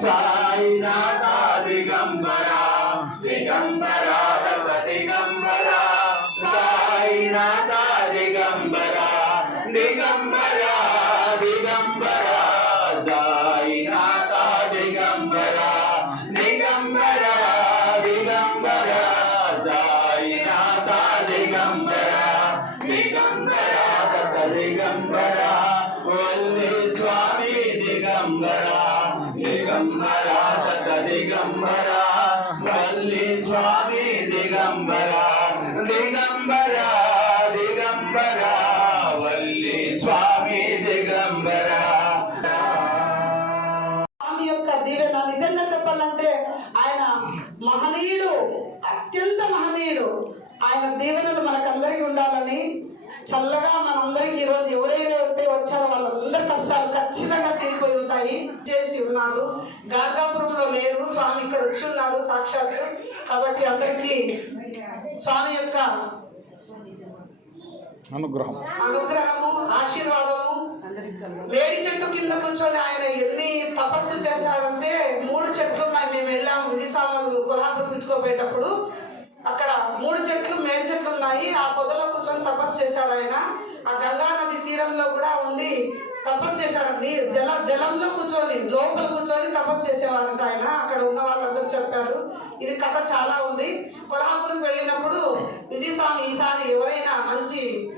సాయినాథ దిగంబర దిగంబర దత్త దిగంబర సాయినాథ దిగంబర దిగంబర దిగంబర సాయినాథ దిగంబర దిగంబర దిగంబర సాయినాథ దిగంబర వల్లి స్వామి దిగంబరా. దిగంబర దత్త దిగంబర వల్లి స్వామి దిగంబర దిగంబర దిగంబర వల్లి స్వామి దిగంబర స్వామి యొక్క దీవెన నిజంగా చెప్పాలంటే ఆయన మహనీయుడు అత్యంత మహనీయుడు. ఆయన దీవెనలు మనకందరికీ ఉండాలని చల్లగా మనందరికీ ఈరోజు ఎవరైనా ఉంటే వచ్చారో వాళ్ళందరి కష్టాలు ఖచ్చితంగా చేసి ఉన్నారు గార్గాపురంలో లేరు. స్వామి ఇక్కడ వచ్చి ఉన్నారు సాక్షాత్తు కాబట్టి అందరికీ స్వామి యొక్క అనుగ్రహం. అనుగ్రహము ఆశీర్వాదము. వేడి చెట్టు కింద కూర్చొని ఆయన ఎన్ని తపస్సు చేశాడంటే మూడు చెట్లు ఉన్నాయి. మేము వెళ్ళాము విజయస్వాములు కొల్హాపూర్ పిలుచుకోపోయేటప్పుడు అక్కడ మూడు చెట్లు మేడి చెట్లు ఉన్నాయి. ఆ పొదలో కూర్చొని తపస్సు చేశారు ఆయన. ఆ గంగా నది తీరంలో కూడా ఉండి తపస్సు చేశారు జల జలంలో కూర్చొని లోపల కూర్చొని తపస్సు చేసేవారంట ఆయన. అక్కడ ఉన్న వాళ్ళందరూ చెప్పారు ఇది కథ చాలా ఉంది. కొల్హాపురం వెళ్ళినప్పుడు విజయస్వామి ఈసారి ఎవరైనా మంచి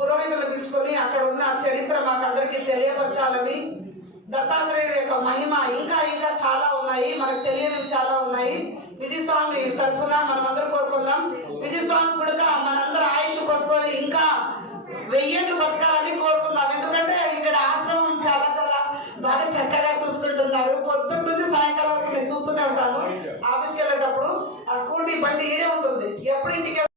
పురోహితులు పిలుచుకొని అక్కడ ఉన్న చరిత్ర మాకు అందరికీ తెలియపరచాలని దత్తాత్రేయుడు యొక్క మహిమ ఇంకా ఇంకా చాలా ఉన్నాయి. మనకు తెలియనివి చాలా ఉన్నాయి. విజయస్వామి తరఫున మనం అందరం కోరుకుందాం. విజయస్వామి కూడా మనందరూ ఆయుష్ పోసుకొని ఇంకా వెయ్యేళ్ళు బతకాలని పొద్దున్న నుంచి సాయంకాలం వరకు నేను చూస్తూనే ఉంటాను. ఆఫీస్కి వెళ్ళేటప్పుడు ఆ స్కూటీ బండి ఈడే ఉంటుంది. ఎప్పుడు ఇంటికి